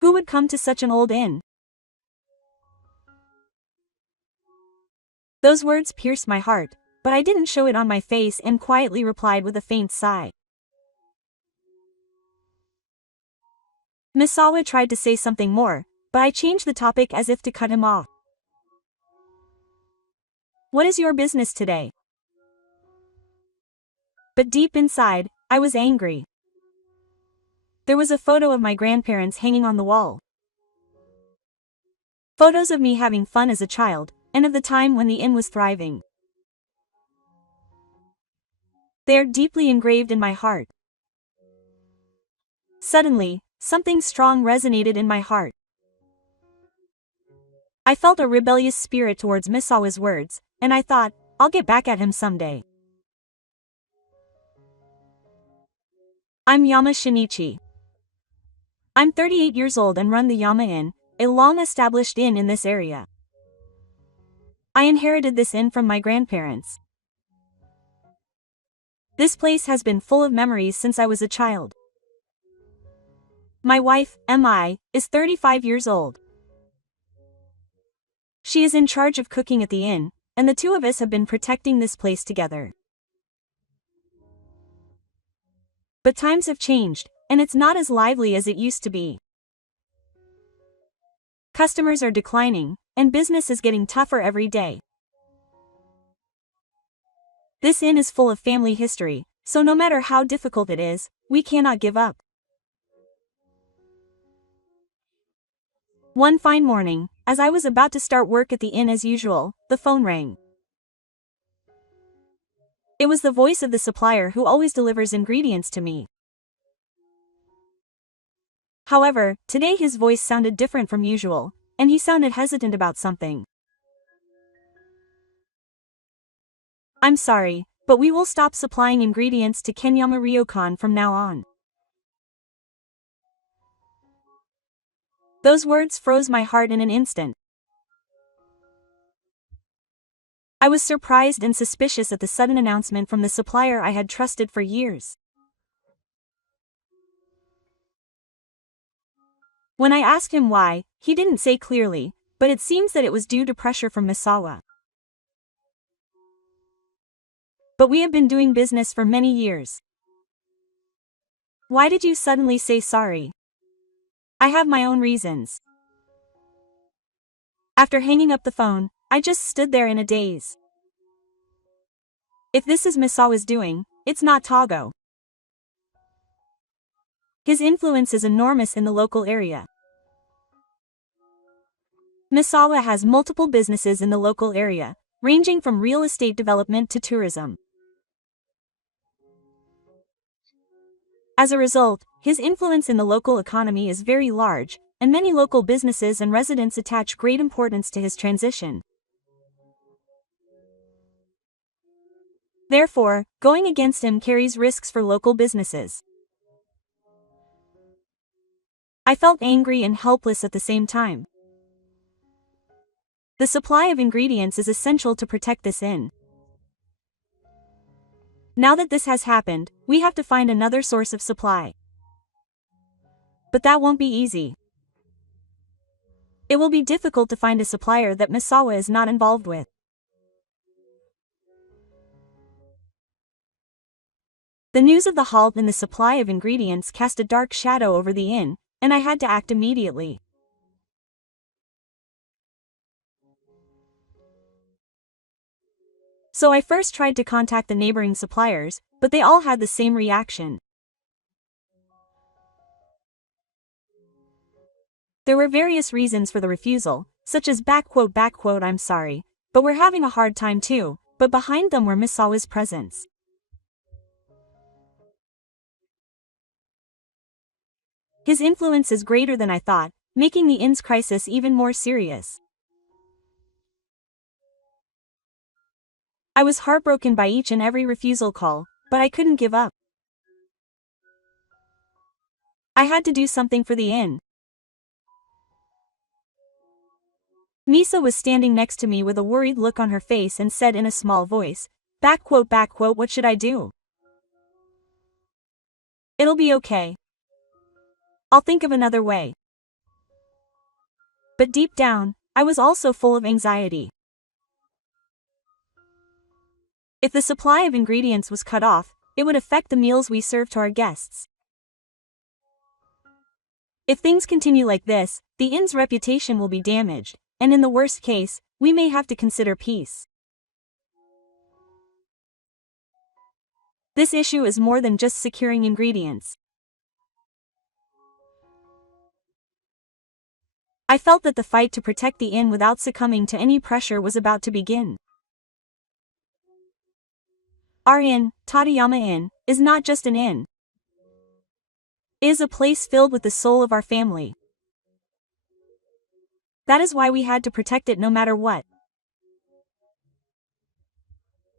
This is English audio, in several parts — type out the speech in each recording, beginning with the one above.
Who would come to such an old inn? Those words pierced my heart, but I didn't show it on my face and quietly replied with a faint sigh. Misawa tried to say something more, but I changed the topic as if to cut him off. What is your business today? But deep inside, I was angry. There was a photo of my grandparents hanging on the wall. Photos of me having fun as a child, and of the time when the inn was thriving. They are deeply engraved in my heart. Suddenly, something strong resonated in my heart. I felt a rebellious spirit towards Misawa's words, and I thought, I'll get back at him someday. I'm Yama Shinichi. I'm 38 years old and run the Yama Inn, a long-established inn in this area. I inherited this inn from my grandparents. This place has been full of memories since I was a child. My wife, Mi, is 35 years old. She is in charge of cooking at the inn, and the two of us have been protecting this place together. But times have changed, and it's not as lively as it used to be. Customers are declining, and business is getting tougher every day. This inn is full of family history, so no matter how difficult it is, we cannot give up. One fine morning, as I was about to start work at the inn as usual, the phone rang. It was the voice of the supplier who always delivers ingredients to me. However, today his voice sounded different from usual, and he sounded hesitant about something. I'm sorry, but we will stop supplying ingredients to Kenyama Ryokan from now on. Those words froze my heart in an instant. I was surprised and suspicious at the sudden announcement from the supplier I had trusted for years. When I asked him why, he didn't say clearly, but it seems that it was due to pressure from Misawa. But we have been doing business for many years. Why did you suddenly say sorry? I have my own reasons. After hanging up the phone, I just stood there in a daze. If this is Misawa's doing, it's not Togo. His influence is enormous in the local area. Misawa has multiple businesses in the local area, ranging from real estate development to tourism. As a result, his influence in the local economy is very large, and many local businesses and residents attach great importance to his transition. Therefore, going against him carries risks for local businesses. I felt angry and helpless at the same time. The supply of ingredients is essential to protect this inn. Now that this has happened, we have to find another source of supply. But that won't be easy. It will be difficult to find a supplier that Misawa is not involved with. The news of the halt in the supply of ingredients cast a dark shadow over the inn, and I had to act immediately. So I first tried to contact the neighboring suppliers, but they all had the same reaction. There were various reasons for the refusal, such as "I'm sorry, but we're having a hard time too," but behind them were Misawa's presence. His influence is greater than I thought, making the inn's crisis even more serious. I was heartbroken by each and every refusal call, but I couldn't give up. I had to do something for the inn. Misa was standing next to me with a worried look on her face and said in a small voice, "What should I do?" "It'll be okay. I'll think of another way." But deep down, I was also full of anxiety. If the supply of ingredients was cut off, it would affect the meals we serve to our guests. If things continue like this, the inn's reputation will be damaged, and in the worst case, we may have to consider peace. This issue is more than just securing ingredients. I felt that the fight to protect the inn without succumbing to any pressure was about to begin. Our inn, Tateyama Inn, is not just an inn. It is a place filled with the soul of our family. That is why we had to protect it no matter what.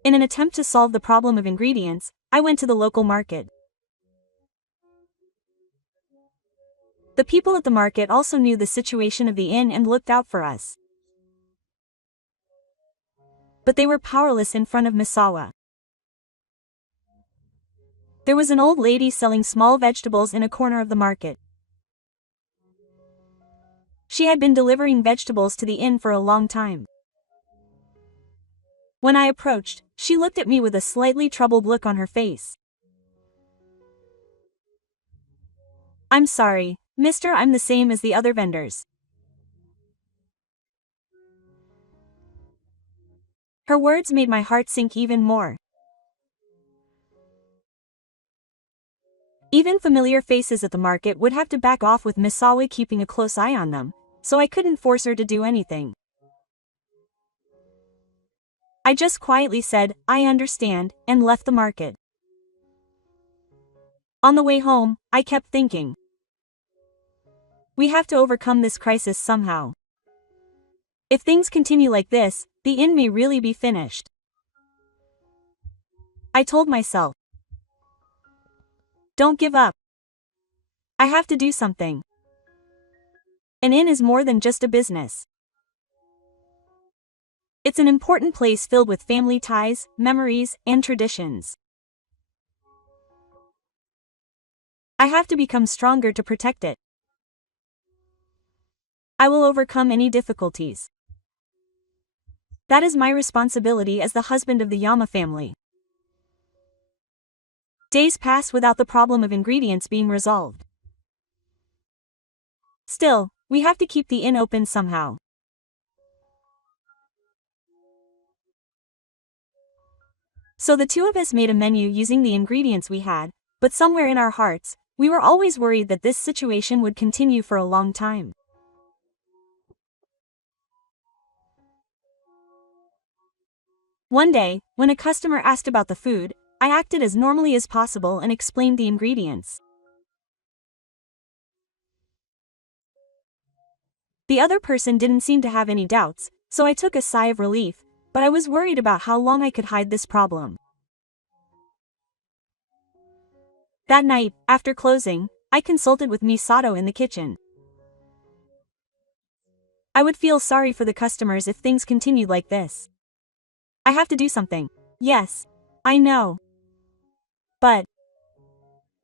In an attempt to solve the problem of ingredients, I went to the local market. The people at the market also knew the situation of the inn and looked out for us. But they were powerless in front of Misawa. There was an old lady selling small vegetables in a corner of the market. She had been delivering vegetables to the inn for a long time. When I approached, she looked at me with a slightly troubled look on her face. "I'm sorry, mister, I'm the same as the other vendors." Her words made my heart sink even more. Even familiar faces at the market would have to back off with Misawa keeping a close eye on them, so I couldn't force her to do anything. I just quietly said, "I understand," and left the market. On the way home, I kept thinking, we have to overcome this crisis somehow. If things continue like this, the inn may really be finished. I told myself, don't give up. I have to do something. An inn is more than just a business. It's an important place filled with family ties, memories, and traditions. I have to become stronger to protect it. I will overcome any difficulties. That is my responsibility as the husband of the Yama family. Days pass without the problem of ingredients being resolved. Still, we have to keep the inn open somehow. So the two of us made a menu using the ingredients we had, but somewhere in our hearts, we were always worried that this situation would continue for a long time. One day, when a customer asked about the food, I acted as normally as possible and explained the ingredients. The other person didn't seem to have any doubts, so I took a sigh of relief, but I was worried about how long I could hide this problem. That night, after closing, I consulted with Misato in the kitchen. I would feel sorry for the customers if things continued like this. I have to do something. Yes, I know. But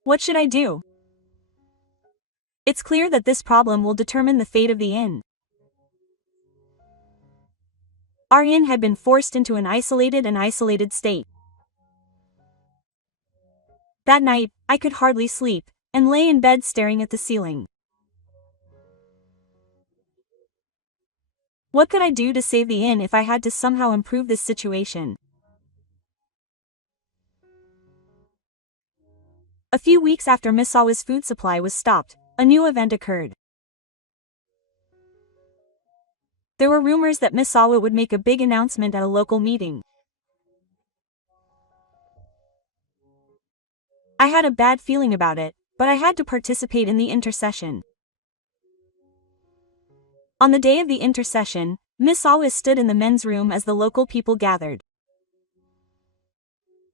what should I do? It's clear that this problem will determine the fate of the inn. Our inn had been forced into an isolated state. That night, I could hardly sleep, and lay in bed staring at the ceiling. What could I do to save the inn if I had to somehow improve this situation? A few weeks after Misawa's food supply was stopped, a new event occurred. There were rumors that Misawa would make a big announcement at a local meeting. I had a bad feeling about it, but I had to participate in the intercession. On the day of the intercession, Misawa stood in the men's room as the local people gathered.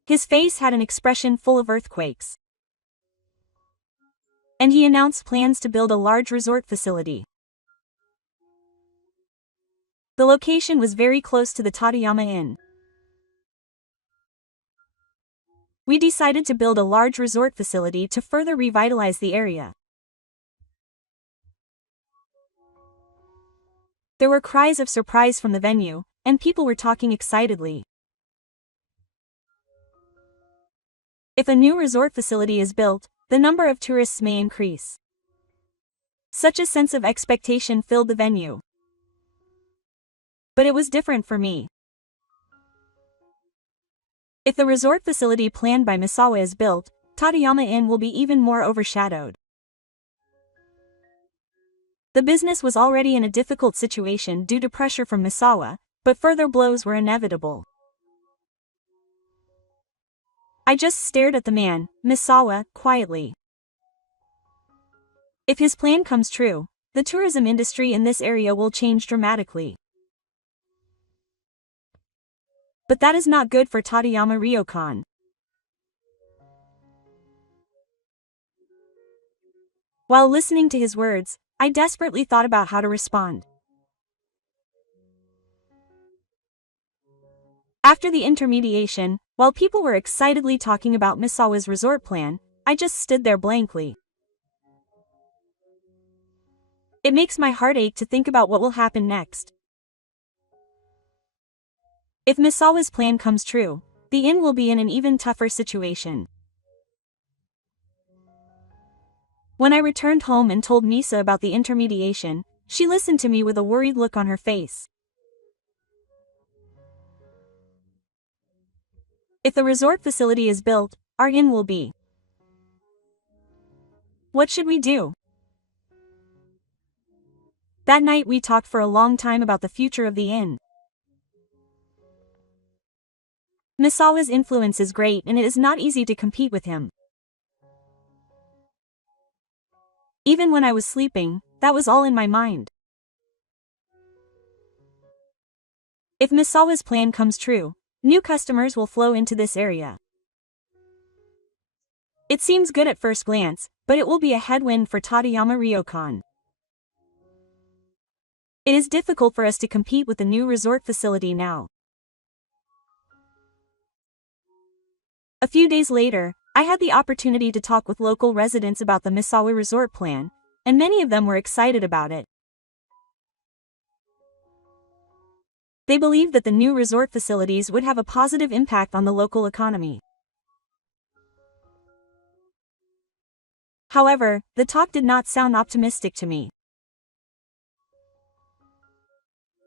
His face had an expression full of earthquakes. And he announced plans to build a large resort facility. The location was very close to the Tateyama Inn. We decided to build a large resort facility to further revitalize the area. There were cries of surprise from the venue, and people were talking excitedly. If a new resort facility is built, the number of tourists may increase. Such a sense of expectation filled the venue. But it was different for me. If the resort facility planned by Misawa is built, Tateyama Inn will be even more overshadowed. The business was already in a difficult situation due to pressure from Misawa, but further blows were inevitable. I just stared at the man, Misawa, quietly. If his plan comes true, the tourism industry in this area will change dramatically. But that is not good for Tateyama Ryokan. While listening to his words, I desperately thought about how to respond. After the intermediation, while people were excitedly talking about Misawa's resort plan, I just stood there blankly. It makes my heart ache to think about what will happen next. If Misawa's plan comes true, the inn will be in an even tougher situation. When I returned home and told Misa about the intermediation, she listened to me with a worried look on her face. If the resort facility is built, our inn will be. What should we do? That night we talked for a long time about the future of the inn. Misawa's influence is great and it is not easy to compete with him. Even when I was sleeping, that was all in my mind. If Misawa's plan comes true, new customers will flow into this area. It seems good at first glance, but it will be a headwind for Tateyama Ryokan. It is difficult for us to compete with the new resort facility now. A few days later, I had the opportunity to talk with local residents about the Misawa resort plan, and many of them were excited about it. They believed that the new resort facilities would have a positive impact on the local economy. However, the talk did not sound optimistic to me.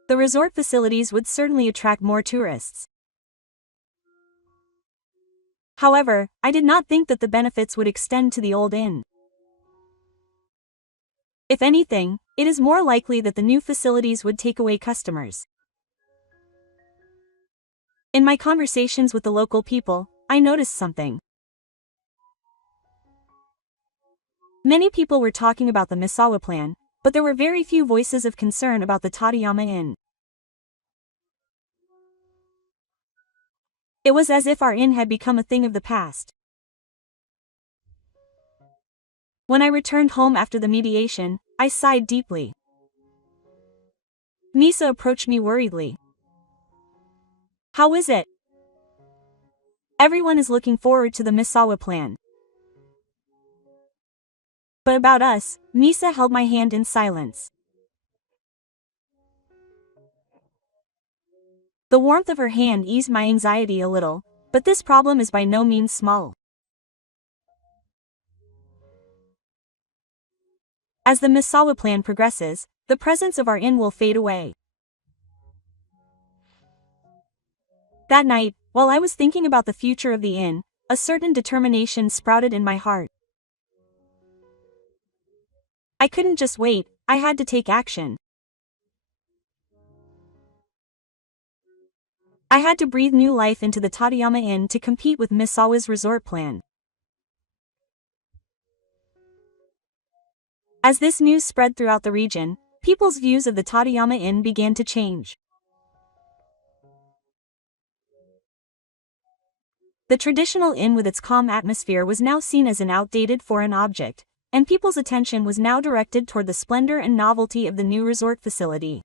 The resort facilities would certainly attract more tourists. However, I did not think that the benefits would extend to the old inn. If anything, it is more likely that the new facilities would take away customers. In my conversations with the local people, I noticed something. Many people were talking about the Misawa plan, but there were very few voices of concern about the Tateyama Inn. It was as if our inn had become a thing of the past. When I returned home after the mediation, I sighed deeply. Misa approached me worriedly. How is it? Everyone is looking forward to the Misawa plan. But about us, Misa held my hand in silence. The warmth of her hand eased my anxiety a little, but this problem is by no means small. As the Misawa plan progresses, the presence of our inn will fade away. That night, while I was thinking about the future of the inn, a certain determination sprouted in my heart. I couldn't just wait, I had to take action. I had to breathe new life into the Tateyama Inn to compete with Misawa's resort plan. As this news spread throughout the region, people's views of the Tateyama Inn began to change. The traditional inn with its calm atmosphere was now seen as an outdated foreign object, and people's attention was now directed toward the splendor and novelty of the new resort facility.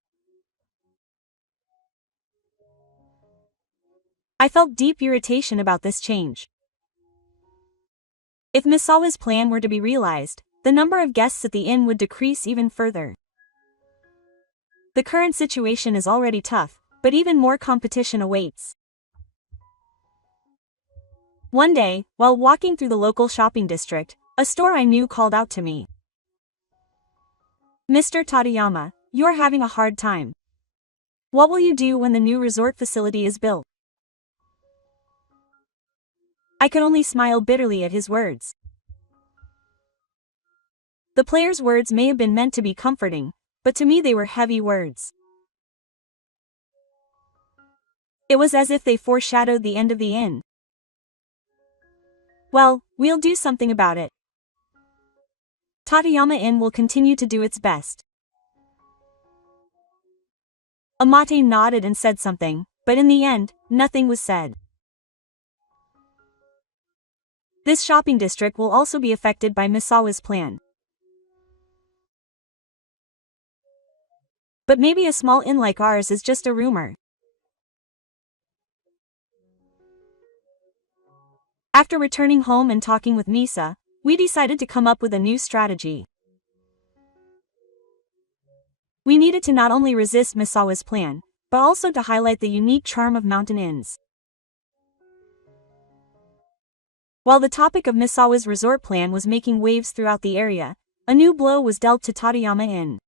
I felt deep irritation about this change. If Misawa's plan were to be realized, the number of guests at the inn would decrease even further. The current situation is already tough, but even more competition awaits. One day, while walking through the local shopping district, a store I knew called out to me. "Mr. Tateyama, you're having a hard time. What will you do when the new resort facility is built?" I could only smile bitterly at his words. The player's words may have been meant to be comforting, but to me they were heavy words. It was as if they foreshadowed the end of the inn. "Well, we'll do something about it. Tateyama Inn will continue to do its best." Amate nodded and said something, but in the end, nothing was said. This shopping district will also be affected by Misawa's plan. But maybe a small inn like ours is just a rumor. After returning home and talking with Misa, we decided to come up with a new strategy. We needed to not only resist Misawa's plan, but also to highlight the unique charm of mountain inns. While the topic of Misawa's resort plan was making waves throughout the area, a new blow was dealt to Tateyama Inn.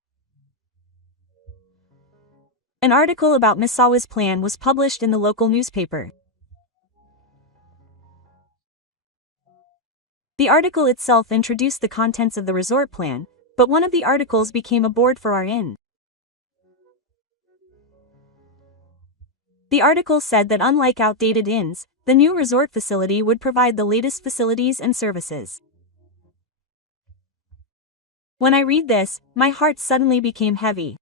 An article about Misawa's plan was published in the local newspaper. The article itself introduced the contents of the resort plan, but one of the articles became a board for our inn. The article said that unlike outdated inns, the new resort facility would provide the latest facilities and services. When I read this, my heart suddenly became heavy.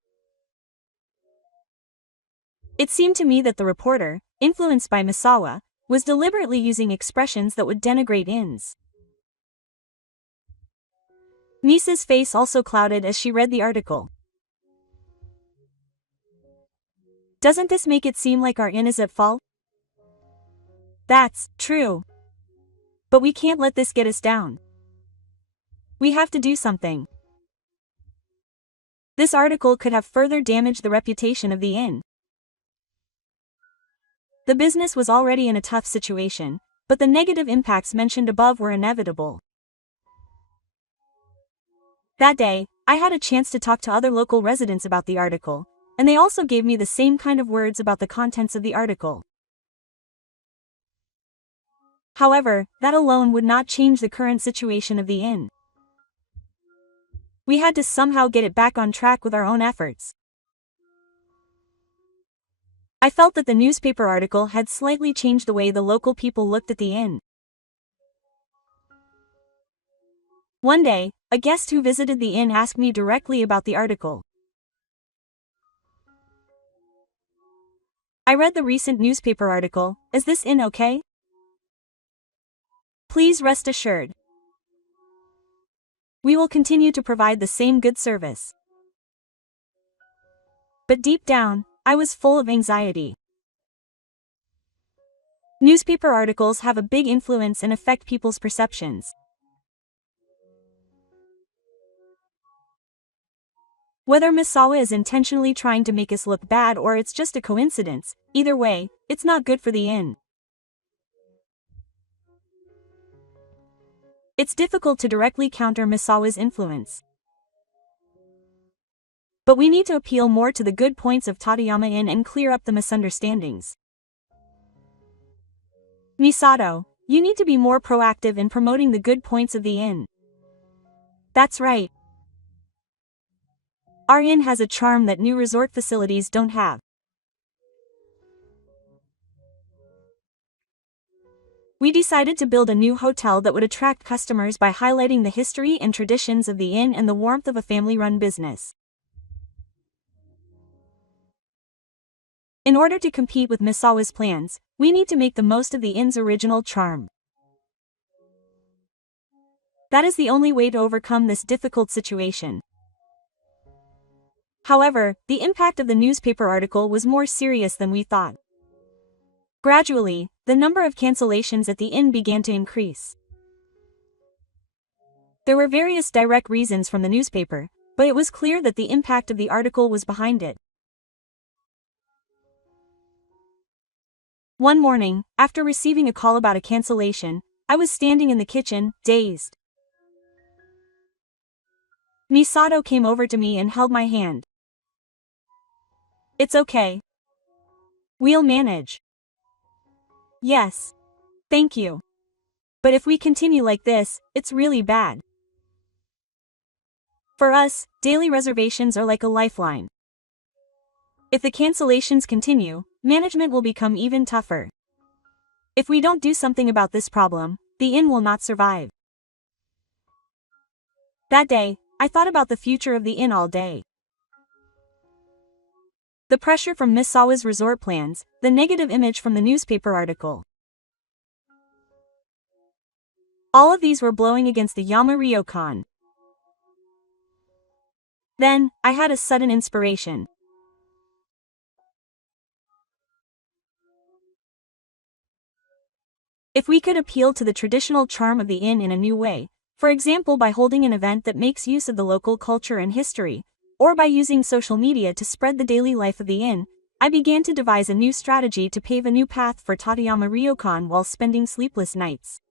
It seemed to me that the reporter, influenced by Misawa, was deliberately using expressions that would denigrate inns. Misa's face also clouded as she read the article. "Doesn't this make it seem like our inn is at fault?" "That's true. But we can't let this get us down. We have to do something." This article could have further damaged the reputation of the inn. The business was already in a tough situation, but the negative impacts mentioned above were inevitable. That day, I had a chance to talk to other local residents about the article, and they also gave me the same kind of words about the contents of the article. However, that alone would not change the current situation of the inn. We had to somehow get it back on track with our own efforts. I felt that the newspaper article had slightly changed the way the local people looked at the inn. One day, a guest who visited the inn asked me directly about the article. I read the recent newspaper article. "Is this inn okay?" "Please rest assured. We will continue to provide the same good service." But deep down, I was full of anxiety. Newspaper articles have a big influence and affect people's perceptions. Whether Misawa is intentionally trying to make us look bad or it's just a coincidence, either way, it's not good for the inn. It's difficult to directly counter Misawa's influence. But we need to appeal more to the good points of Tateyama Inn and clear up the misunderstandings. Misato, you need to be more proactive in promoting the good points of the inn. That's right. Our inn has a charm that new resort facilities don't have. We decided to build a new hotel that would attract customers by highlighting the history and traditions of the inn and the warmth of a family-run business. In order to compete with Misawa's plans, we need to make the most of the inn's original charm. That is the only way to overcome this difficult situation. However, the impact of the newspaper article was more serious than we thought. Gradually, the number of cancellations at the inn began to increase. There were various direct reasons from the newspaper, but it was clear that the impact of the article was behind it. One morning, after receiving a call about a cancellation, I was standing in the kitchen, dazed. Misato came over to me and held my hand. "It's okay. We'll manage." "Yes. Thank you. But if we continue like this, it's really bad." For us, daily reservations are like a lifeline. If the cancellations continue, management will become even tougher. If we don't do something about this problem, the inn will not survive. That day, I thought about the future of the inn all day. The pressure from Misawa's resort plans, the negative image from the newspaper article. All of these were blowing against the Yama Ryokan. Then, I had a sudden inspiration. If we could appeal to the traditional charm of the inn in a new way, for example by holding an event that makes use of the local culture and history, or by using social media to spread the daily life of the inn, I began to devise a new strategy to pave a new path for Tateyama Ryokan while spending sleepless nights.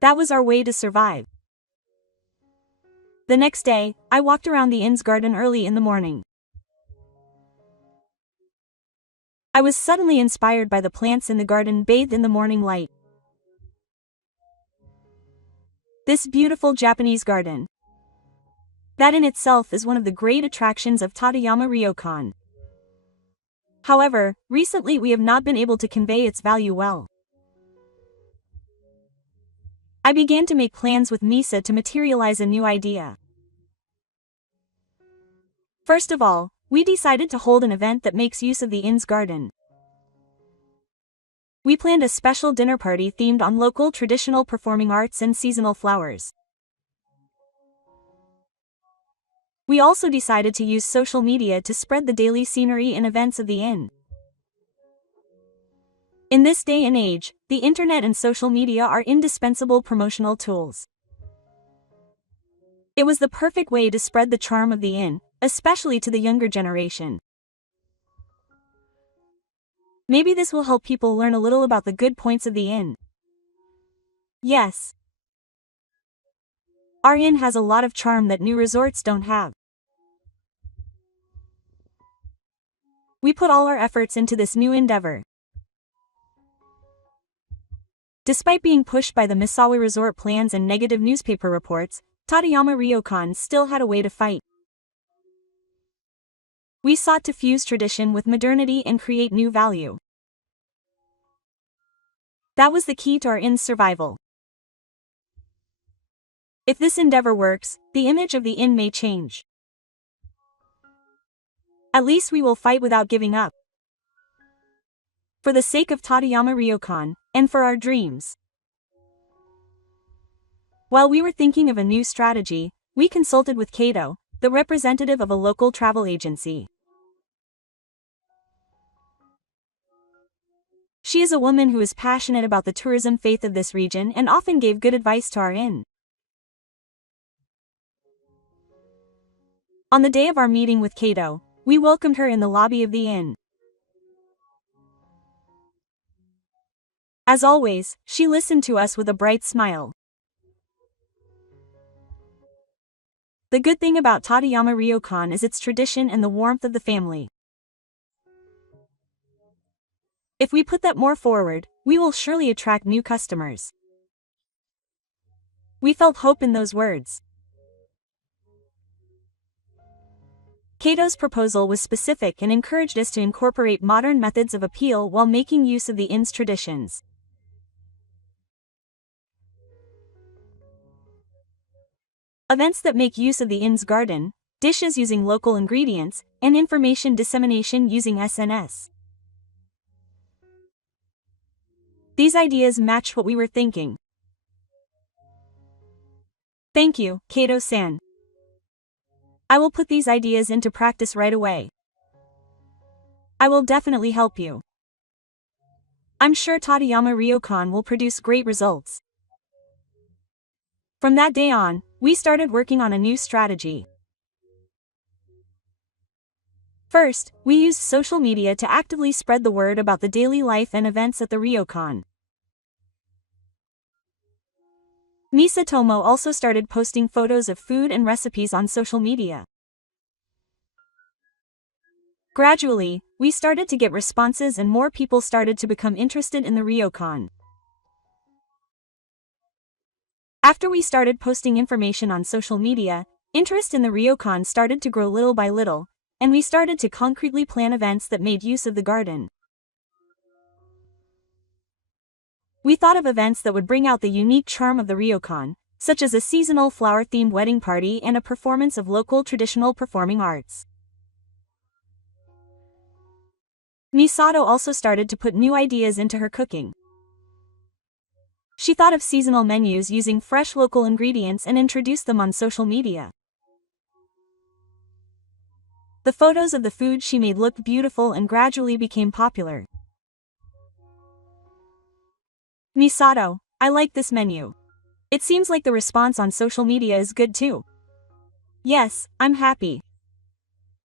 That was our way to survive. The next day, I walked around the inn's garden early in the morning. I was suddenly inspired by the plants in the garden bathed in the morning light. This beautiful Japanese garden. That in itself is one of the great attractions of Tateyama Ryokan. However, recently we have not been able to convey its value well. I began to make plans with Misa to materialize a new idea. First of all, we decided to hold an event that makes use of the inn's garden. We planned a special dinner party themed on local traditional performing arts and seasonal flowers. We also decided to use social media to spread the daily scenery and events of the inn. In this day and age, the internet and social media are indispensable promotional tools. It was the perfect way to spread the charm of the inn, especially to the younger generation. Maybe this will help people learn a little about the good points of the inn. Yes. Our inn has a lot of charm that new resorts don't have. We put all our efforts into this new endeavor. Despite being pushed by the Misawa resort plans and negative newspaper reports, Tateyama Ryokan still had a way to fight. We sought to fuse tradition with modernity and create new value. That was the key to our inn's survival. If this endeavor works, the image of the inn may change. At least we will fight without giving up. For the sake of Tateyama Ryokan, and for our dreams. While we were thinking of a new strategy, we consulted with Kato, the representative of a local travel agency. She is a woman who is passionate about the tourism faith of this region and often gave good advice to our inn. On the day of our meeting with Kato, we welcomed her in the lobby of the inn. As always, she listened to us with a bright smile. The good thing about Tateyama Ryokan is its tradition and the warmth of the family. If we put that more forward, we will surely attract new customers. We felt hope in those words. Kato's proposal was specific and encouraged us to incorporate modern methods of appeal while making use of the inn's traditions. Events that make use of the inn's garden, dishes using local ingredients, and information dissemination using SNS. These ideas matched what we were thinking. Thank you, Kato-san. I will put these ideas into practice right away. I will definitely help you. I'm sure Tateyama Ryokan will produce great results. From that day on, we started working on a new strategy. First, we used social media to actively spread the word about the daily life and events at the ryokan. Misa Tomo also started posting photos of food and recipes on social media. Gradually, we started to get responses and more people started to become interested in the ryokan. After we started posting information on social media, interest in the ryokan started to grow little by little, and we started to concretely plan events that made use of the garden. We thought of events that would bring out the unique charm of the ryokan, such as a seasonal flower-themed wedding party and a performance of local traditional performing arts. Misato also started to put new ideas into her cooking. She thought of seasonal menus using fresh local ingredients and introduced them on social media. The photos of the food she made looked beautiful and gradually became popular. Misato, I like this menu. It seems like the response on social media is good too. Yes, I'm happy.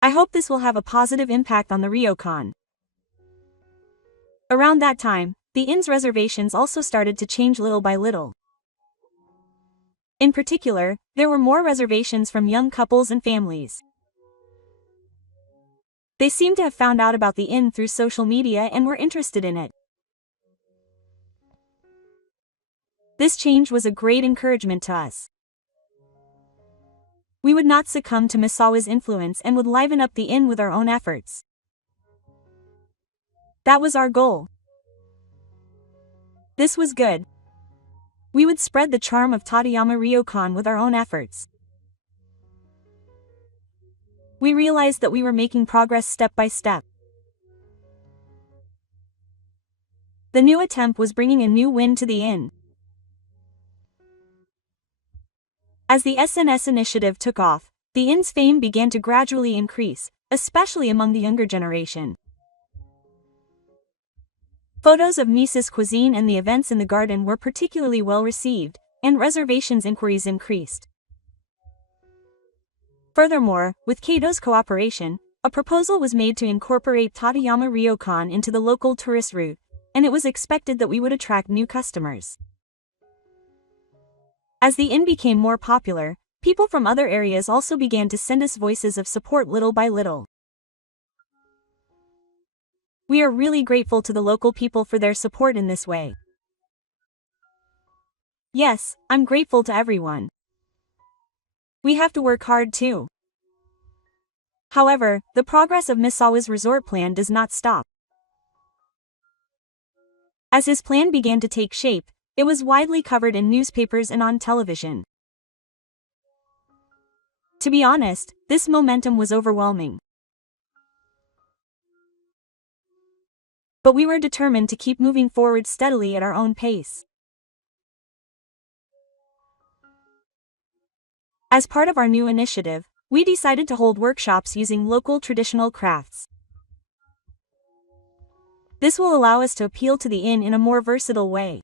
I hope this will have a positive impact on the ryokan. Around that time, the inn's reservations also started to change little by little. In particular, there were more reservations from young couples and families. They seemed to have found out about the inn through social media and were interested in it. This change was a great encouragement to us. We would not succumb to Misawa's influence and would liven up the inn with our own efforts. That was our goal. This was good. We would spread the charm of Tateyama Ryokan with our own efforts. We realized that we were making progress step by step. The new attempt was bringing a new wind to the inn. As the SNS initiative took off, the inn's fame began to gradually increase, especially among the younger generation. Photos of Misa's cuisine and the events in the garden were particularly well received, and reservations inquiries increased. Furthermore, with Kato's cooperation, a proposal was made to incorporate Tateyama Ryokan into the local tourist route, and it was expected that we would attract new customers. As the inn became more popular, people from other areas also began to send us voices of support little by little. We are really grateful to the local people for their support in this way. Yes, I'm grateful to everyone. We have to work hard too. However, the progress of Misawa's resort plan does not stop. As his plan began to take shape, it was widely covered in newspapers and on television. To be honest, this momentum was overwhelming. But we were determined to keep moving forward steadily at our own pace. As part of our new initiative, we decided to hold workshops using local traditional crafts. This will allow us to appeal to the inn in a more versatile way.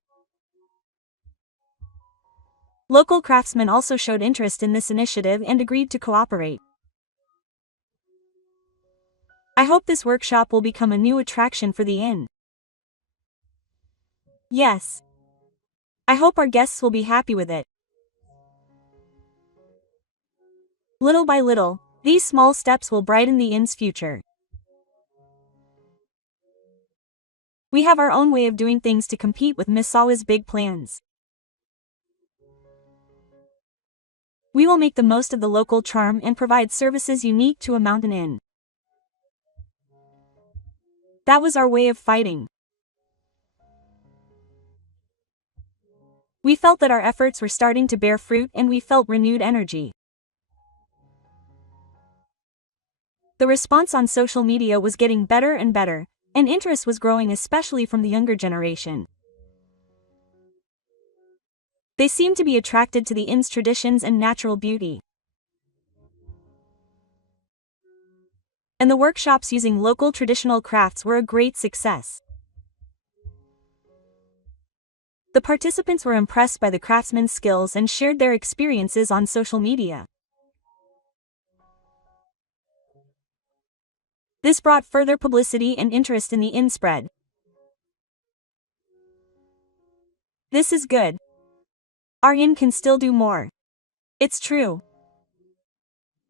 Local craftsmen also showed interest in this initiative and agreed to cooperate. I hope this workshop will become a new attraction for the inn. Yes. I hope our guests will be happy with it. Little by little, these small steps will brighten the inn's future. We have our own way of doing things to compete with Misawa's big plans. We will make the most of the local charm and provide services unique to a mountain inn. That was our way of fighting. We felt that our efforts were starting to bear fruit and we felt renewed energy. The response on social media was getting better and better, and interest was growing especially from the younger generation. They seemed to be attracted to the inn's traditions and natural beauty. And the workshops using local traditional crafts were a great success. The participants were impressed by the craftsmen's skills and shared their experiences on social media. This brought further publicity and interest in the inn spread. This is good. Our inn can still do more. It's true.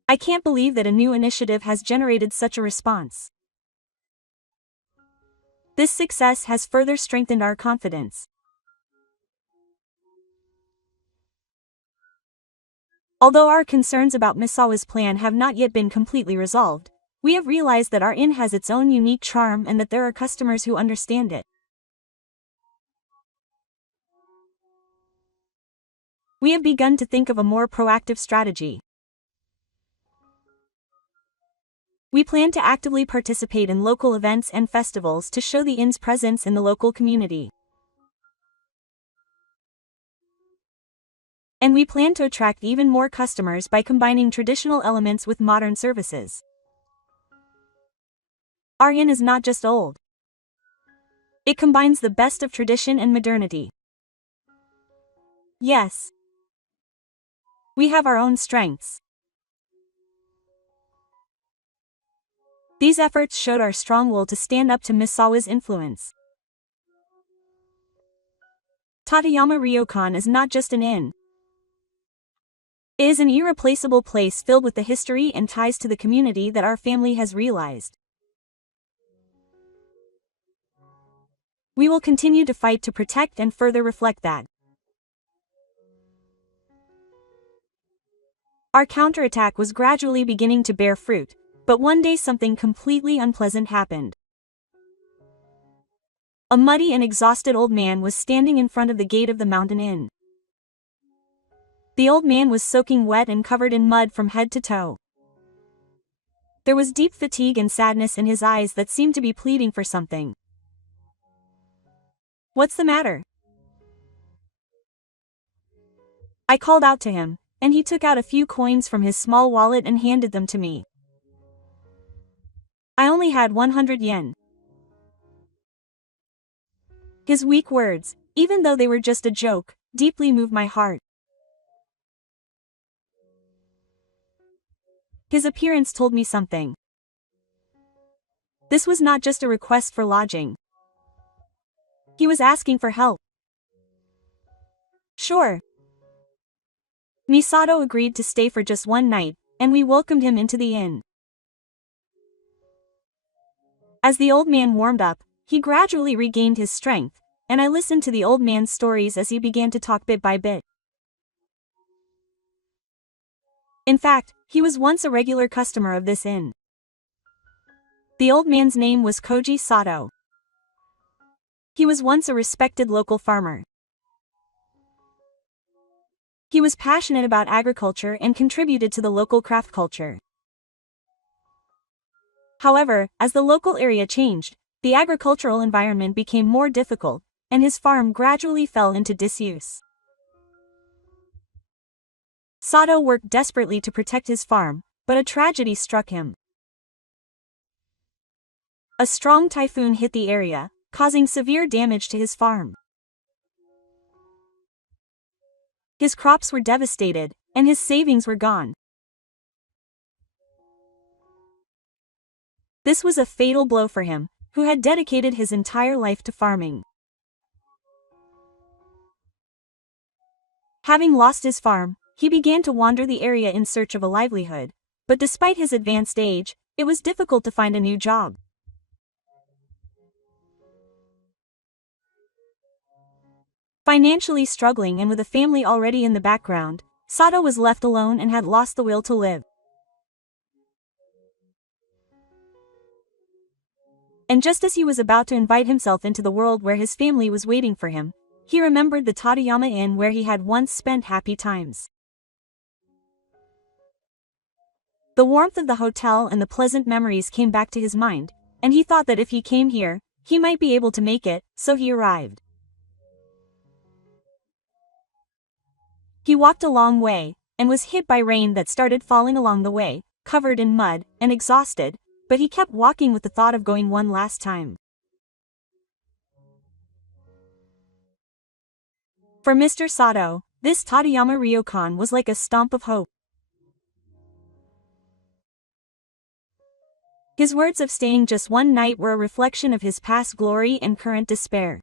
I can't believe that a new initiative has generated such a response. This success has further strengthened our confidence. Although our concerns about Misawa's plan have not yet been completely resolved, we have realized that our inn has its own unique charm and that there are customers who understand it. We have begun to think of a more proactive strategy. We plan to actively participate in local events and festivals to show the inn's presence in the local community. And we plan to attract even more customers by combining traditional elements with modern services. Our inn is not just old. It combines the best of tradition and modernity. Yes. We have our own strengths. These efforts showed our strong will to stand up to Misawa's influence. Tateyama Ryokan is not just an inn. It is an irreplaceable place filled with the history and ties to the community that our family has realized. We will continue to fight to protect and further reflect that. Our counterattack was gradually beginning to bear fruit, but one day something completely unpleasant happened. A muddy and exhausted old man was standing in front of the gate of the mountain inn. The old man was soaking wet and covered in mud from head to toe. There was deep fatigue and sadness in his eyes that seemed to be pleading for something. "What's the matter?" I called out to him, and he took out a few coins from his small wallet and handed them to me. I only had 100 yen. His weak words, even though they were just a joke, deeply moved my heart. His appearance told me something. This was not just a request for lodging. He was asking for help. Sure. Misato agreed to stay for just one night, and we welcomed him into the inn. As the old man warmed up, he gradually regained his strength, and I listened to the old man's stories as he began to talk bit by bit. In fact, he was once a regular customer of this inn. The old man's name was Koji Sato. He was once a respected local farmer. He was passionate about agriculture and contributed to the local craft culture. However, as the local area changed, the agricultural environment became more difficult, and his farm gradually fell into disuse. Sato worked desperately to protect his farm, but a tragedy struck him. A strong typhoon hit the area, causing severe damage to his farm. His crops were devastated, and his savings were gone. This was a fatal blow for him, who had dedicated his entire life to farming. Having lost his farm, he began to wander the area in search of a livelihood, but despite his advanced age, it was difficult to find a new job. Financially struggling and with a family already in the background, Sato was left alone and had lost the will to live. And just as he was about to invite himself into the world where his family was waiting for him, he remembered the Tateyama Inn where he had once spent happy times. The warmth of the hotel and the pleasant memories came back to his mind, and he thought that if he came here, he might be able to make it, so he arrived. He walked a long way, and was hit by rain that started falling along the way, covered in mud, and exhausted, but he kept walking with the thought of going one last time. For Mr. Sato, this Tateyama Ryokan was like a stomp of hope. His words of staying just one night were a reflection of his past glory and current despair.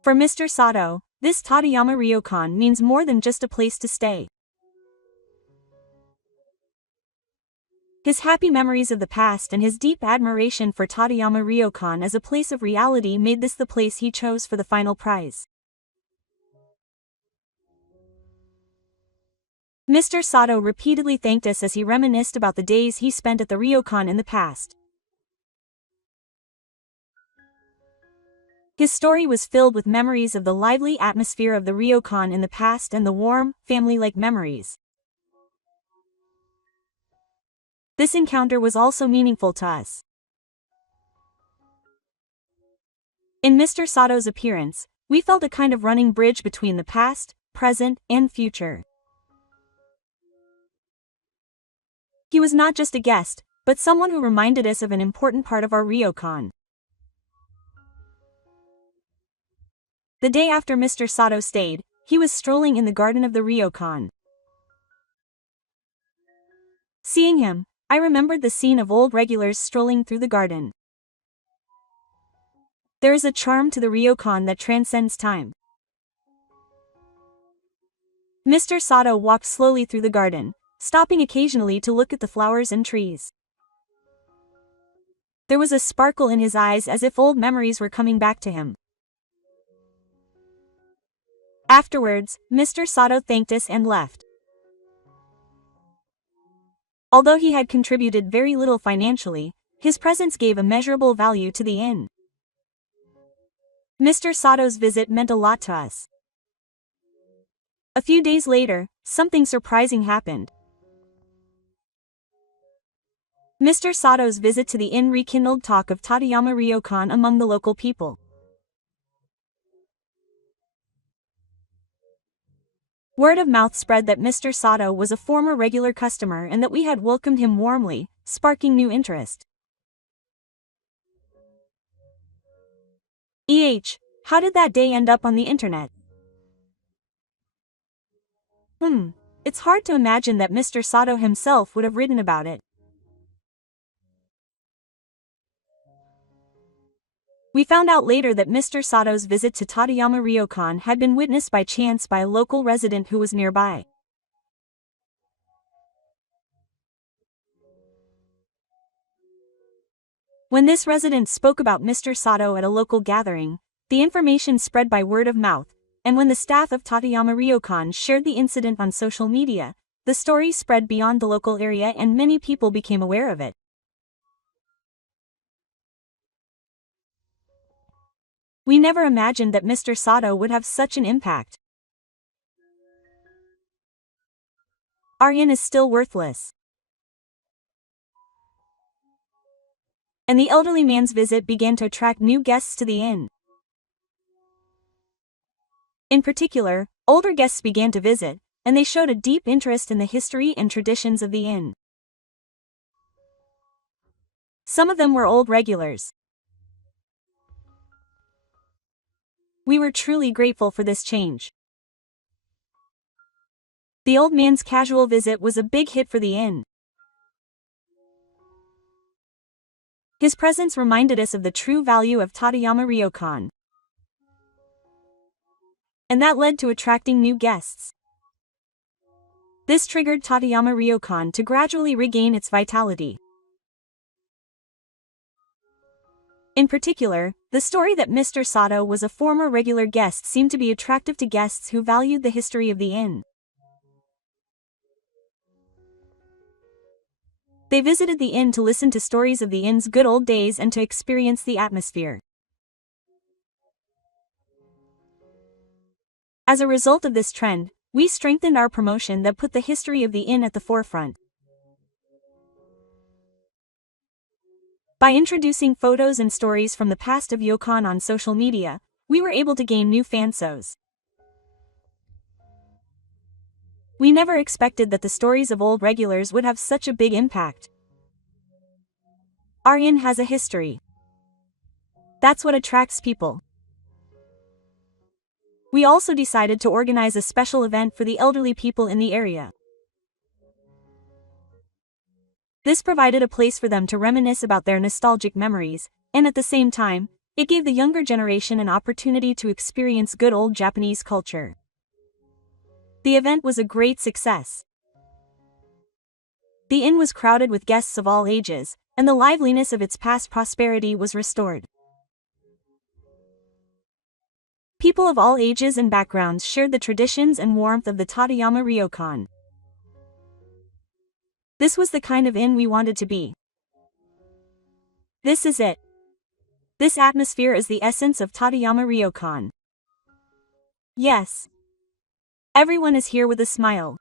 For Mr. Sato, this Tateyama Ryokan means more than just a place to stay. His happy memories of the past and his deep admiration for Tateyama Ryokan as a place of reality made this the place he chose for the final prize. Mr. Sato repeatedly thanked us as he reminisced about the days he spent at the ryokan in the past. His story was filled with memories of the lively atmosphere of the ryokan in the past and the warm, family-like memories. This encounter was also meaningful to us. In Mr. Sato's appearance, we felt a kind of running bridge between the past, present, and future. He was not just a guest, but someone who reminded us of an important part of our ryokan. The day after Mr. Sato stayed, he was strolling in the garden of the ryokan. Seeing him, I remembered the scene of old regulars strolling through the garden. There is a charm to the ryokan that transcends time. Mr. Sato walked slowly through the garden, stopping occasionally to look at the flowers and trees. There was a sparkle in his eyes as if old memories were coming back to him. Afterwards, Mr. Sato thanked us and left. Although he had contributed very little financially, his presence gave immeasurable value to the inn. Mr. Sato's visit meant a lot to us. A few days later, something surprising happened. Mr. Sato's visit to the inn rekindled talk of Tateyama Ryokan among the local people. Word of mouth spread that Mr. Sato was a former regular customer and that we had welcomed him warmly, sparking new interest. How did that day end up on the internet? It's hard to imagine that Mr. Sato himself would have written about it. We found out later that Mr. Sato's visit to Tateyama Ryokan had been witnessed by chance by a local resident who was nearby. When this resident spoke about Mr. Sato at a local gathering, the information spread by word of mouth, and when the staff of Tateyama Ryokan shared the incident on social media, the story spread beyond the local area and many people became aware of it. We never imagined that Mr. Sato would have such an impact. Our inn is still worthless. And the elderly man's visit began to attract new guests to the inn. In particular, older guests began to visit, and they showed a deep interest in the history and traditions of the inn. Some of them were old regulars. We were truly grateful for this change. The old man's casual visit was a big hit for the inn. His presence reminded us of the true value of Tateyama Ryokan. And that led to attracting new guests. This triggered Tateyama Ryokan to gradually regain its vitality. In particular, the story that Mr. Sato was a former regular guest seemed to be attractive to guests who valued the history of the inn. They visited the inn to listen to stories of the inn's good old days and to experience the atmosphere. As a result of this trend, we strengthened our promotion that put the history of the inn at the forefront. By introducing photos and stories from the past of ryokan on social media, we were able to gain new fansos. We never expected that the stories of old regulars would have such a big impact. Our inn has a history. That's what attracts people. We also decided to organize a special event for the elderly people in the area. This provided a place for them to reminisce about their nostalgic memories, and at the same time, it gave the younger generation an opportunity to experience good old Japanese culture. The event was a great success. The inn was crowded with guests of all ages, and the liveliness of its past prosperity was restored. People of all ages and backgrounds shared the traditions and warmth of the Tateyama Ryokan. This was the kind of inn we wanted to be. This is it. This atmosphere is the essence of Tateyama Ryokan. Yes. Everyone is here with a smile.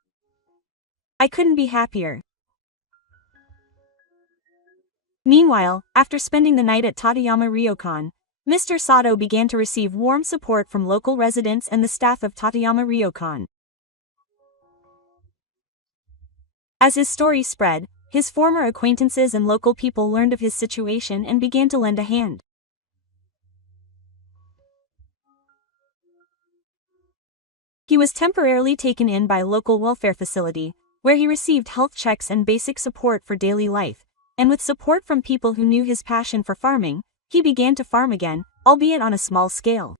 I couldn't be happier. Meanwhile, after spending the night at Tateyama Ryokan, Mr. Sato began to receive warm support from local residents and the staff of Tateyama Ryokan. As his story spread, his former acquaintances and local people learned of his situation and began to lend a hand. He was temporarily taken in by a local welfare facility, where he received health checks and basic support for daily life, and with support from people who knew his passion for farming, he began to farm again, albeit on a small scale.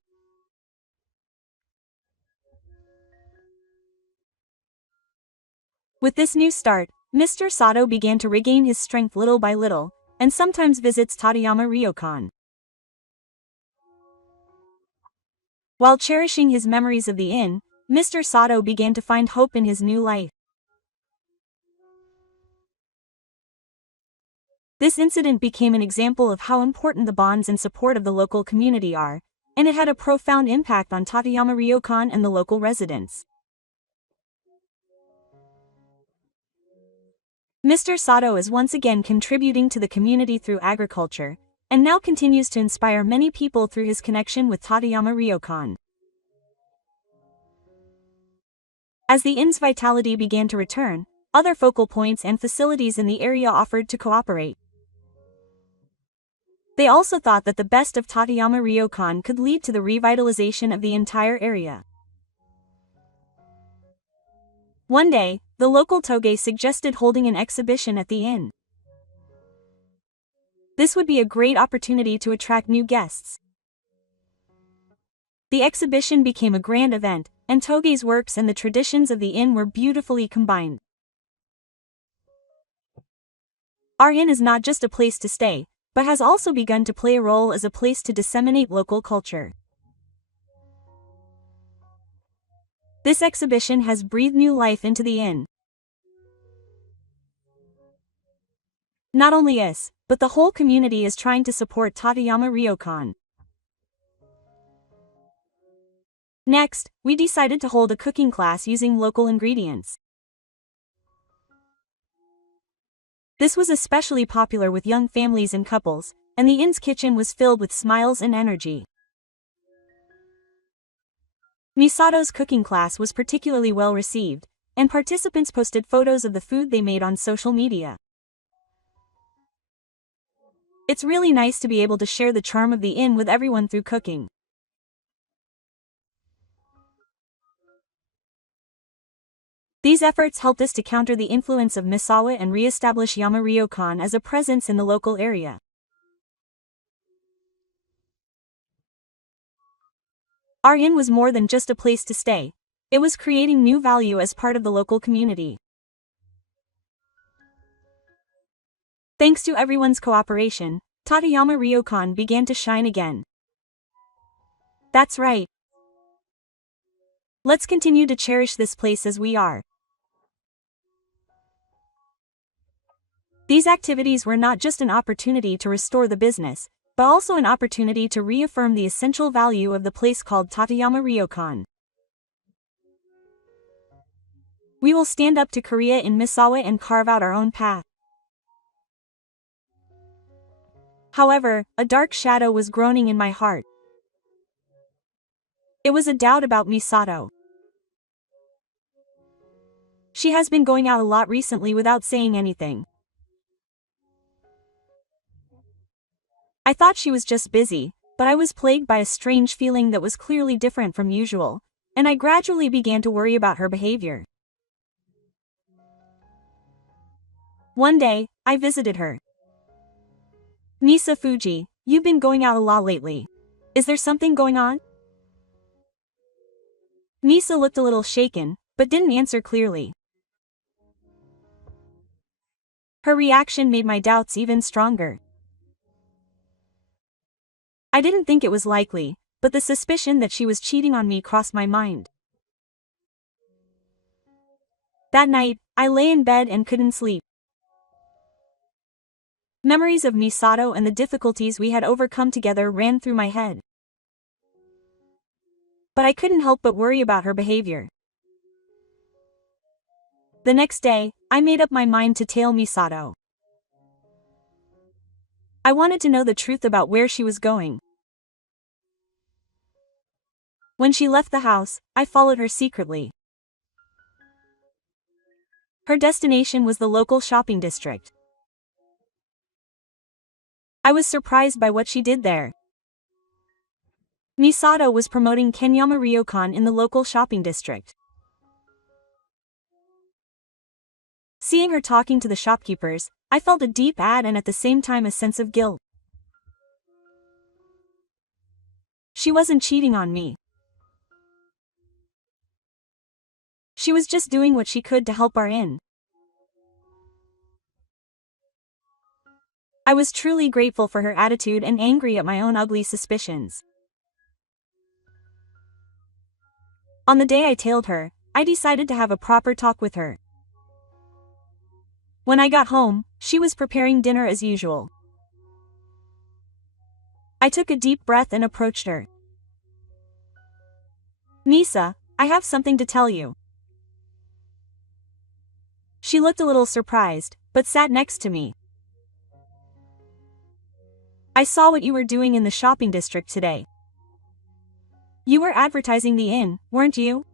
With this new start, Mr. Sato began to regain his strength little by little, and sometimes visits Tateyama Ryokan. While cherishing his memories of the inn, Mr. Sato began to find hope in his new life. This incident became an example of how important the bonds and support of the local community are, and it had a profound impact on Tateyama Ryokan and the local residents. Mr. Sato is once again contributing to the community through agriculture, and now continues to inspire many people through his connection with Tateyama Ryokan. As the inn's vitality began to return, other focal points and facilities in the area offered to cooperate. They also thought that the best of Tateyama Ryokan could lead to the revitalization of the entire area. One day, the local toge suggested holding an exhibition at the inn. This would be a great opportunity to attract new guests. The exhibition became a grand event, and Toge's works and the traditions of the inn were beautifully combined. Our inn is not just a place to stay, but has also begun to play a role as a place to disseminate local culture. This exhibition has breathed new life into the inn. Not only us, but the whole community is trying to support Tateyama Ryokan. Next, we decided to hold a cooking class using local ingredients. This was especially popular with young families and couples, and the inn's kitchen was filled with smiles and energy. Misato's cooking class was particularly well received, and participants posted photos of the food they made on social media. It's really nice to be able to share the charm of the inn with everyone through cooking. These efforts helped us to counter the influence of Misawa and re-establish Yama Ryokan as a presence in the local area. Our inn was more than just a place to stay. It was creating new value as part of the local community. Thanks to everyone's cooperation, Tateyama Ryokan began to shine again. That's right. Let's continue to cherish this place as we are. These activities were not just an opportunity to restore the business, but also an opportunity to reaffirm the essential value of the place called Tateyama Ryokan. We will stand up to Korea in Misawa and carve out our own path. However, a dark shadow was growing in my heart. It was a doubt about Misato. She has been going out a lot recently without saying anything. I thought she was just busy, but I was plagued by a strange feeling that was clearly different from usual, and I gradually began to worry about her behavior. One day, I visited her. "Misa Fuji, you've been going out a lot lately. Is there something going on?" Misa looked a little shaken, but didn't answer clearly. Her reaction made my doubts even stronger. I didn't think it was likely, but the suspicion that she was cheating on me crossed my mind. That night, I lay in bed and couldn't sleep. Memories of Misato and the difficulties we had overcome together ran through my head. But I couldn't help but worry about her behavior. The next day, I made up my mind to tail Misato. I wanted to know the truth about where she was going. When she left the house, I followed her secretly. Her destination was the local shopping district. I was surprised by what she did there. Misato was promoting Kenyama Ryokan in the local shopping district. Seeing her talking to the shopkeepers, I felt a deep awe and at the same time a sense of guilt. She wasn't cheating on me. She was just doing what she could to help our inn. I was truly grateful for her attitude and angry at my own ugly suspicions. On the day I tailed her, I decided to have a proper talk with her. When I got home, she was preparing dinner as usual. I took a deep breath and approached her. "Misa, I have something to tell you." She looked a little surprised, but sat next to me. "I saw what you were doing in the shopping district today. You were advertising the inn, weren't you?"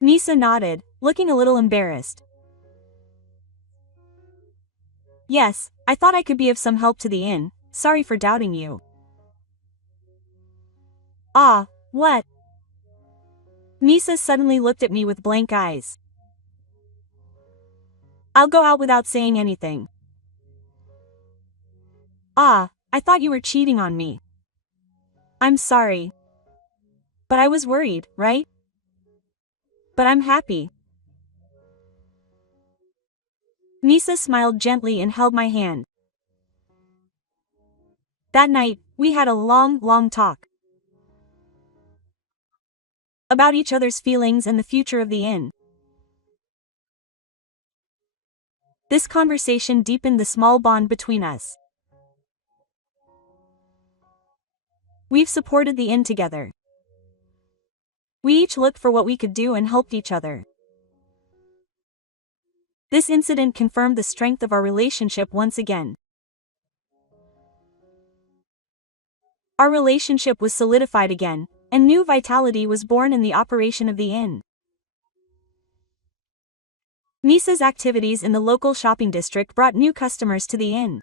Misa nodded, looking a little embarrassed. "Yes, I thought I could be of some help to the inn, sorry for doubting you." "Ah, what?" Misa suddenly looked at me with blank eyes. "I'll go out without saying anything." "Ah, I thought you were cheating on me." "I'm sorry. But I was worried, right? But I'm happy." Misa smiled gently and held my hand. That night, we had a long talk. About each other's feelings and the future of the inn. This conversation deepened the small bond between us. We've supported the inn together. We each looked for what we could do and helped each other. This incident confirmed the strength of our relationship once again. Our relationship was solidified again, and new vitality was born in the operation of the inn. Misa's activities in the local shopping district brought new customers to the inn.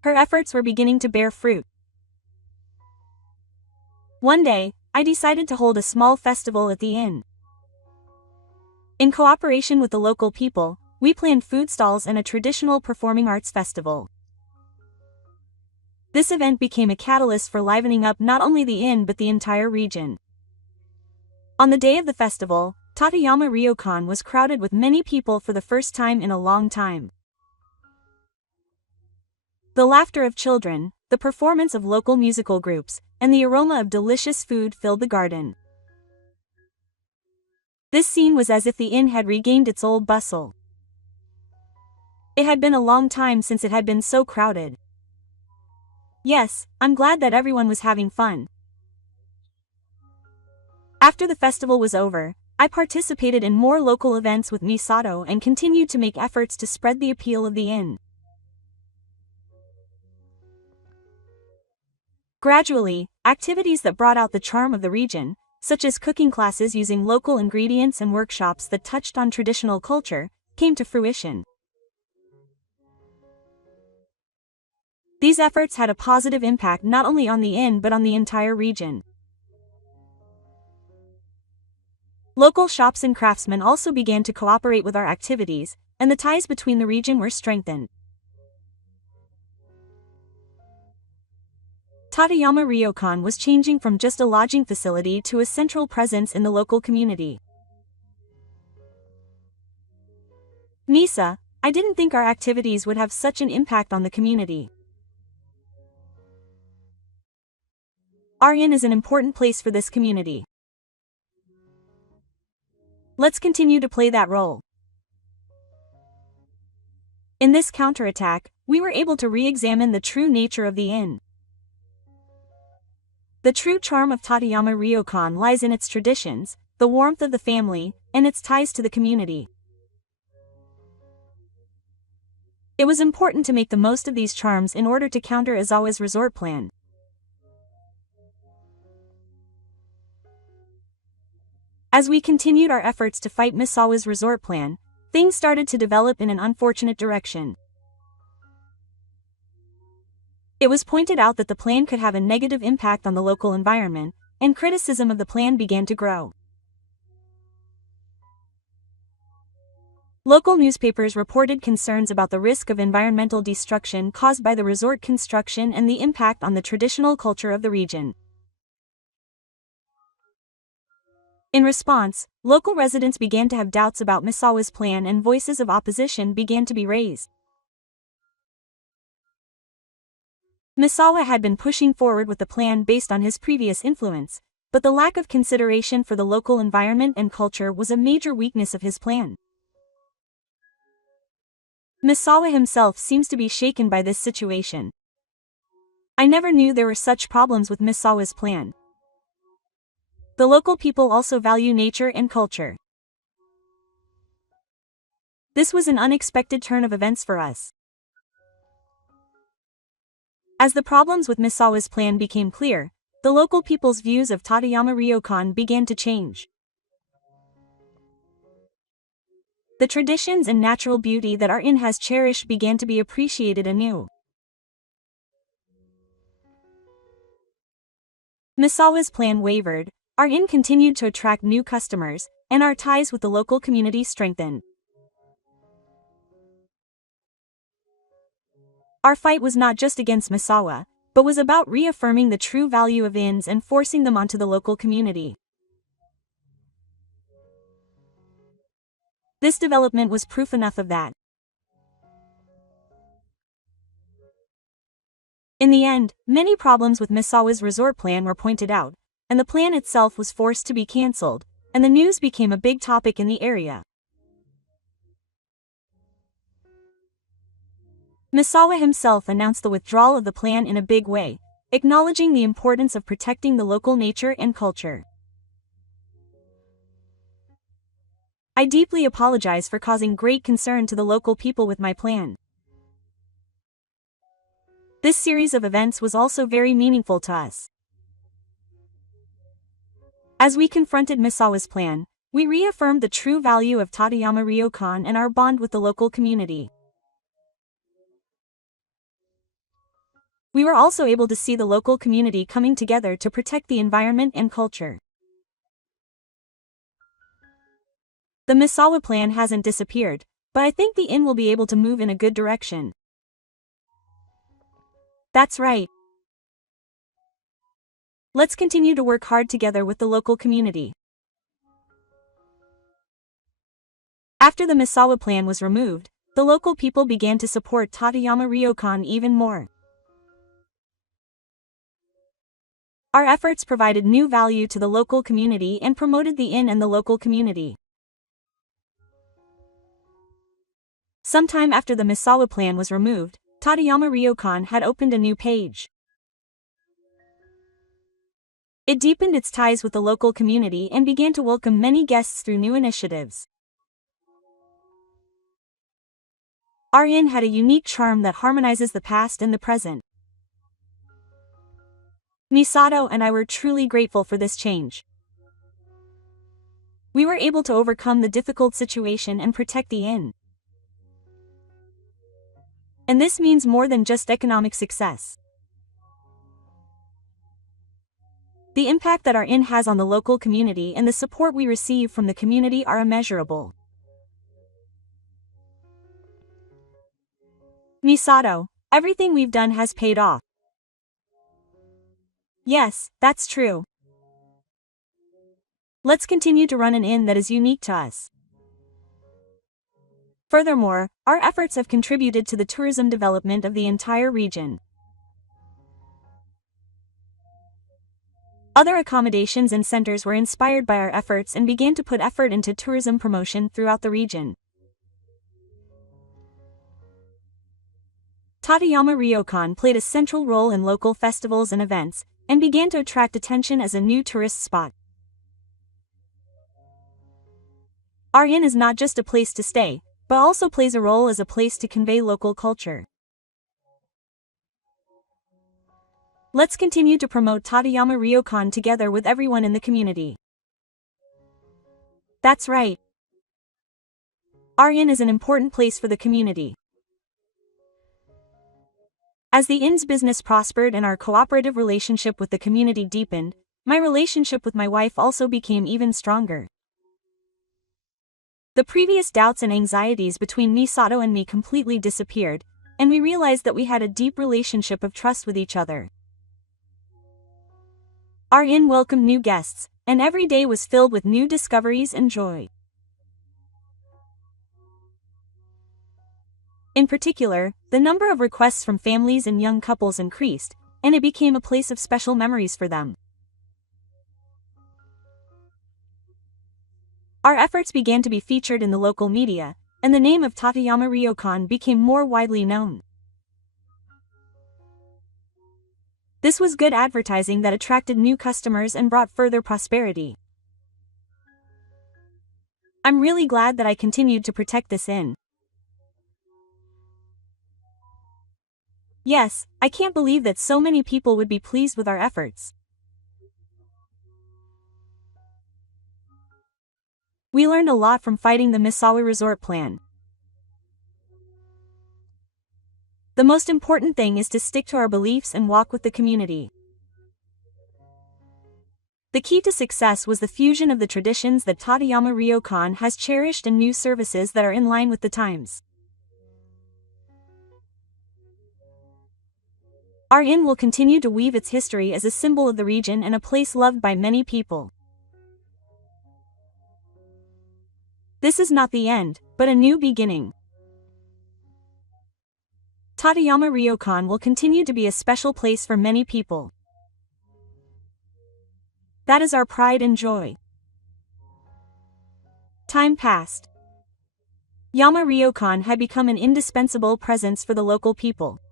Her efforts were beginning to bear fruit. One day, I decided to hold a small festival at the inn. In cooperation with the local people, we planned food stalls and a traditional performing arts festival. This event became a catalyst for livening up not only the inn but the entire region. On the day of the festival, Tateyama Ryokan was crowded with many people for the first time in a long time. The laughter of children, the performance of local musical groups, and the aroma of delicious food filled the garden. This scene was as if the inn had regained its old bustle. It had been a long time since it had been so crowded. Yes, I'm glad that everyone was having fun. After the festival was over, I participated in more local events with Misato and continued to make efforts to spread the appeal of the inn. Gradually, activities that brought out the charm of the region, such as cooking classes using local ingredients and workshops that touched on traditional culture, came to fruition. These efforts had a positive impact not only on the inn but on the entire region. Local shops and craftsmen also began to cooperate with our activities, and the ties between the region were strengthened. Tateyama Ryokan was changing from just a lodging facility to a central presence in the local community. Misa, I didn't think our activities would have such an impact on the community. Our inn is an important place for this community. Let's continue to play that role. In this counterattack, we were able to re-examine the true nature of the inn. The true charm of Tateyama Ryokan lies in its traditions, the warmth of the family, and its ties to the community. It was important to make the most of these charms in order to counter Izawa's resort plan. As we continued our efforts to fight Misawa's resort plan, things started to develop in an unfortunate direction. It was pointed out that the plan could have a negative impact on the local environment, and criticism of the plan began to grow. Local newspapers reported concerns about the risk of environmental destruction caused by the resort construction and the impact on the traditional culture of the region. In response, local residents began to have doubts about Misawa's plan and voices of opposition began to be raised. Misawa had been pushing forward with the plan based on his previous influence, but the lack of consideration for the local environment and culture was a major weakness of his plan. Misawa himself seems to be shaken by this situation. I never knew there were such problems with Misawa's plan. The local people also value nature and culture. This was an unexpected turn of events for us. As the problems with Misawa's plan became clear, the local people's views of Tateyama Ryokan began to change. The traditions and natural beauty that our inn has cherished began to be appreciated anew. Misawa's plan wavered, our inn continued to attract new customers, and our ties with the local community strengthened. Our fight was not just against Misawa, but was about reaffirming the true value of inns and forcing them onto the local community. This development was proof enough of that. In the end, many problems with Misawa's resort plan were pointed out, and the plan itself was forced to be cancelled, and the news became a big topic in the area. Misawa himself announced the withdrawal of the plan in a big way, acknowledging the importance of protecting the local nature and culture. I deeply apologize for causing great concern to the local people with my plan. This series of events was also very meaningful to us. As we confronted Misawa's plan, we reaffirmed the true value of Tateyama Ryokan and our bond with the local community. We were also able to see the local community coming together to protect the environment and culture. The Misawa plan hasn't disappeared, but I think the inn will be able to move in a good direction. That's right. Let's continue to work hard together with the local community. After the Misawa plan was removed, the local people began to support Tateyama Ryokan even more. Our efforts provided new value to the local community and promoted the inn and the local community. Sometime after the Misawa plan was removed, Tateyama Ryokan had opened a new page. It deepened its ties with the local community and began to welcome many guests through new initiatives. Our inn had a unique charm that harmonizes the past and the present. Misato and I were truly grateful for this change. We were able to overcome the difficult situation and protect the inn. And this means more than just economic success. The impact that our inn has on the local community and the support we receive from the community are immeasurable. Misato, everything we've done has paid off. Yes, that's true. Let's continue to run an inn that is unique to us. Furthermore, our efforts have contributed to the tourism development of the entire region. Other accommodations and centers were inspired by our efforts and began to put effort into tourism promotion throughout the region. Tateyama Ryokan played a central role in local festivals and events, and began to attract attention as a new tourist spot. Our inn is not just a place to stay, but also plays a role as a place to convey local culture. Let's continue to promote Tateyama Ryokan together with everyone in the community. That's right. Our inn is an important place for the community. As the inn's business prospered and our cooperative relationship with the community deepened, my relationship with my wife also became even stronger. The previous doubts and anxieties between Misato and me completely disappeared, and we realized that we had a deep relationship of trust with each other. Our inn welcomed new guests, and every day was filled with new discoveries and joy. In particular, the number of requests from families and young couples increased, and it became a place of special memories for them. Our efforts began to be featured in the local media, and the name of Tateyama Ryokan became more widely known. This was good advertising that attracted new customers and brought further prosperity. I'm really glad that I continued to protect this inn. Yes, I can't believe that so many people would be pleased with our efforts. We learned a lot from fighting the Misawa Resort plan. The most important thing is to stick to our beliefs and walk with the community. The key to success was the fusion of the traditions that Tateyama Ryokan has cherished and new services that are in line with the times. Our inn will continue to weave its history as a symbol of the region and a place loved by many people. This is not the end, but a new beginning. Tateyama Ryokan will continue to be a special place for many people. That is our pride and joy. Time passed. Yama Ryokan had become an indispensable presence for the local people.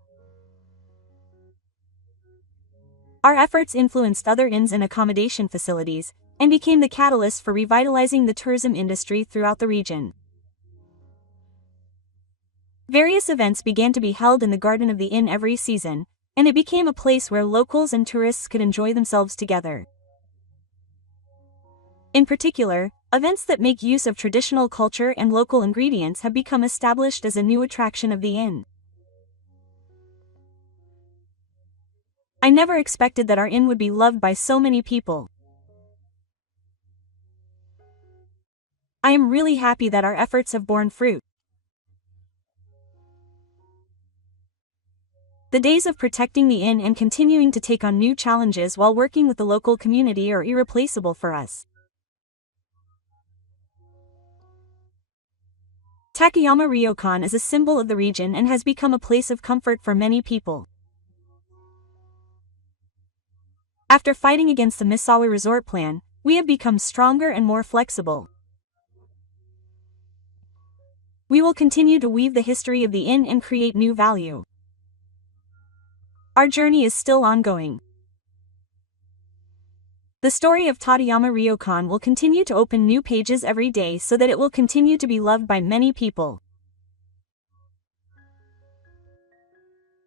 Our efforts influenced other inns and accommodation facilities, and became the catalyst for revitalizing the tourism industry throughout the region. Various events began to be held in the garden of the inn every season, and it became a place where locals and tourists could enjoy themselves together. In particular, events that make use of traditional culture and local ingredients have become established as a new attraction of the inn. I never expected that our inn would be loved by so many people. I am really happy that our efforts have borne fruit. The days of protecting the inn and continuing to take on new challenges while working with the local community are irreplaceable for us. Takayama Ryokan is a symbol of the region and has become a place of comfort for many people. After fighting against the Misawa Resort plan, we have become stronger and more flexible. We will continue to weave the history of the inn and create new value. Our journey is still ongoing. The story of Tateyama Ryokan will continue to open new pages every day so that it will continue to be loved by many people.